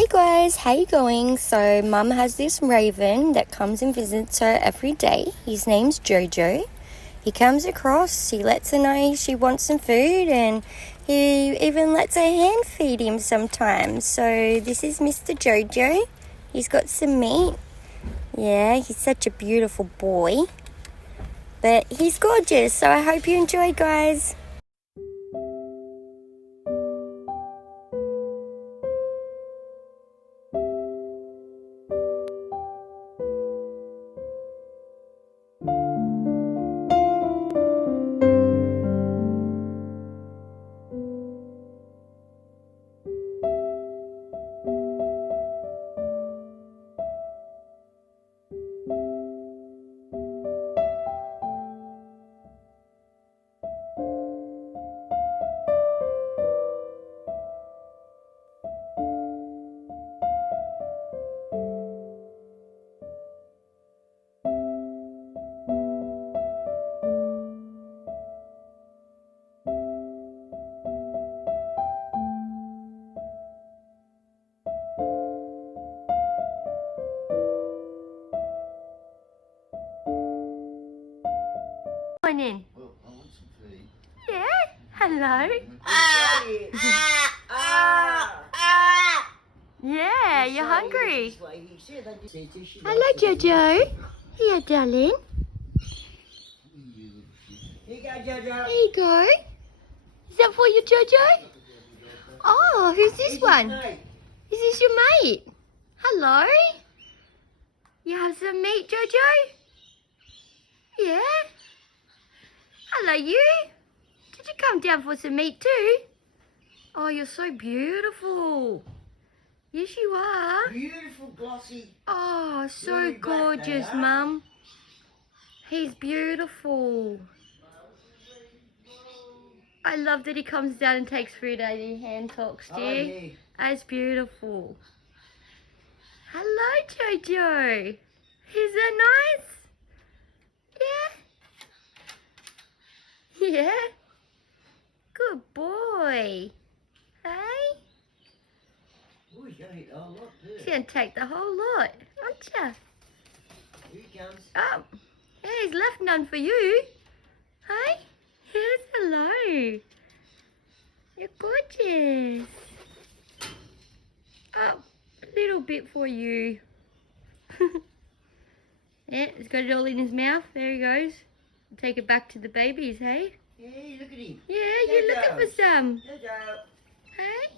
Hey guys, how you going? So mum has this raven that comes and visits her every day. His name's Jojo. He comes across, he lets her know she wants some food, and he even lets her hand feed him sometimes. So this is Mr. Jojo. He's got some meat. Yeah, he's such a beautiful boy. But he's gorgeous, so I hope you enjoy, guys. Morning. Well, I want some food. Yeah, hello. Yeah, you're hungry. Hello, Jojo. Here, darling. Here you go, Jojo. Here you go. Is that for you, Jojo? Oh, who's this one? Is this your mate? Hello. You have some meat, Jojo? Yeah. Hello, you. Did you come down for some meat too? Oh, you're so beautiful. Yes, you are. Beautiful, glossy. Oh, so Really black gorgeous, they are. Mum. He's beautiful. I love that he comes down and takes food and he hand talks to you. Yeah. That's beautiful. Hello, Jojo. Is that nice? Yeah? Yeah? Good boy. Hey? Oh, you ate a lot too. He's going to take the whole lot, aren't you? Here he comes. Oh, yeah, he's left none for you. Hey? Yes, hello. You're gorgeous. Oh, a little bit for you. Yeah, he's got it all in his mouth. There he goes. Take it back to the babies, hey? Yeah, look at him. Yeah, you're looking for some. Jojo. Hey?